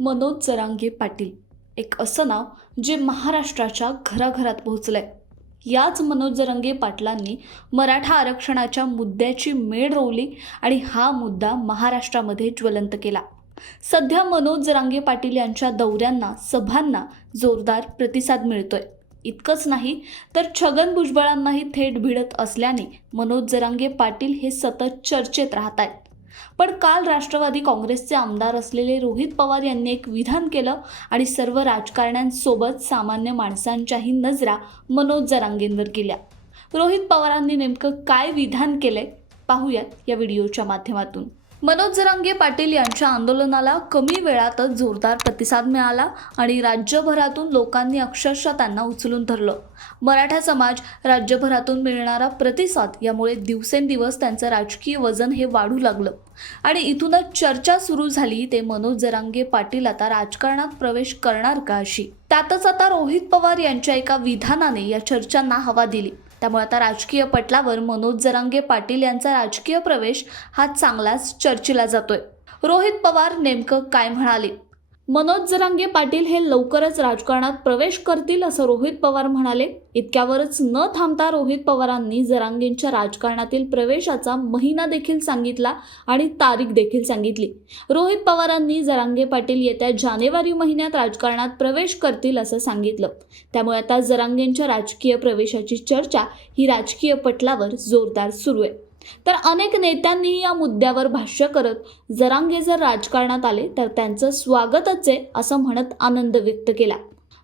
मनोज जरांगे पाटील. एक असं नाव जे महाराष्ट्राच्या घराघरात पोहोचलंय. याच मनोज जरांगे पाटलांनी मराठा आरक्षणाच्या मुद्द्याची मेड रोवली आणि हा मुद्दा महाराष्ट्रामध्ये ज्वलंत केला. सध्या मनोज जरांगे पाटील यांच्या दौऱ्यांना सभांना जोरदार प्रतिसाद मिळतोय. इतकंच नाही तर छगन भुजबळांनाही थेट भिडत असल्याने मनोज जरांगे पाटील हे सतत चर्चेत राहत आहेत पण काल राष्ट्रवादी काँग्रेसचे आमदार असलेले रोहित पवार यांनी एक विधान केलं आणि सर्व राजकारण्यांसोबत सामान्य माणसांच्याही नजरा मनोज जरांगेंवर केल्या. रोहित पवारांनी नेमकं काय विधान केलंय? पाहूयात या व्हिडिओच्या माध्यमातून. मनोज जरांगे पाटील यांच्या आंदोलनाला कमी वेळातच जोरदार प्रतिसाद मिळाला आणि राज्यभरातून लोकांनी अक्षरशः त्यांना उचलून धरलं. मराठा समाज राज्यभरातून मिळणारा प्रतिसाद यामुळे दिवसेंदिवस त्यांचं राजकीय वजन हे वाढू लागलं. आणि इथूनच चर्चा सुरू झाली ते मनोज जरांगे पाटील आता राजकारणात प्रवेश करणार का अशी? त्यातच आता रोहित पवार यांच्या एका विधानाने या चर्चांना हवा दिली. त्यामुळे आता राजकीय पटलावर मनोज जरांगे पाटील यांचा राजकीय प्रवेश हा चांगलाच चर्चेला जातोय. रोहित पवार नेमकं काय म्हणाले? मनोज जरांगे पाटील हे लवकरच राजकारणात प्रवेश करतील असं रोहित पवार म्हणाले. इतक्यावरच न थांबता रोहित पवारांनी जरांगेंच्या राजकारणातील प्रवेशाचा महिना देखील सांगितला आणि तारीख देखील सांगितली. रोहित पवारांनी जरांगे पाटील येत्या जानेवारी महिन्यात राजकारणात प्रवेश करतील असं सांगितलं. त्यामुळे आता जरांगेंच्या राजकीय प्रवेशाची चर्चा ही राजकीय पटलावर जोरदार सुरू आहे. तर अनेक नेत्यांनीही या मुद्द्यावर भाष्य करत जरांगे जर राजकारणात आले तर त्यांचं स्वागतच आहे असं म्हणत आनंद व्यक्त केला.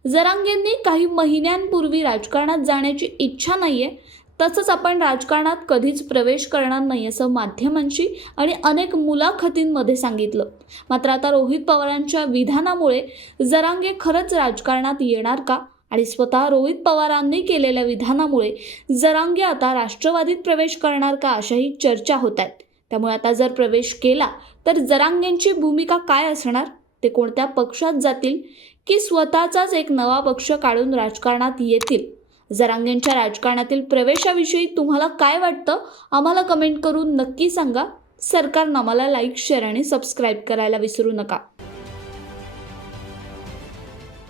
जरांगेंनी काही महिन्यांपूर्वी राजकारणात जाण्याची इच्छा नाहीये तसंच आपण राजकारणात कधीच प्रवेश करणार नाही असं माध्यमांशी आणि अनेक मुलाखतींमध्ये सांगितलं. मात्र आता रोहित पवारांच्या विधानामुळे जरांगे खरंच राजकारणात येणार का? आणि स्वतः रोहित पवारांनी केलेल्या विधानामुळे जरांगे आता राष्ट्रवादीत प्रवेश करणार का अशाही चर्चा होत आहेत. त्यामुळे आता जर प्रवेश केला तर जरांगेंची भूमिका काय असणार? ते कोणत्या पक्षात जातील की स्वतःचाच एक नवा पक्ष काढून राजकारणात येतील? जरांगेंच्या राजकारणातील प्रवेशाविषयी तुम्हाला काय वाटतं? आम्हाला कमेंट करून नक्की सांगा. सरकारनं आम्हाला लाईक शेअर आणि सबस्क्राईब करायला विसरू नका.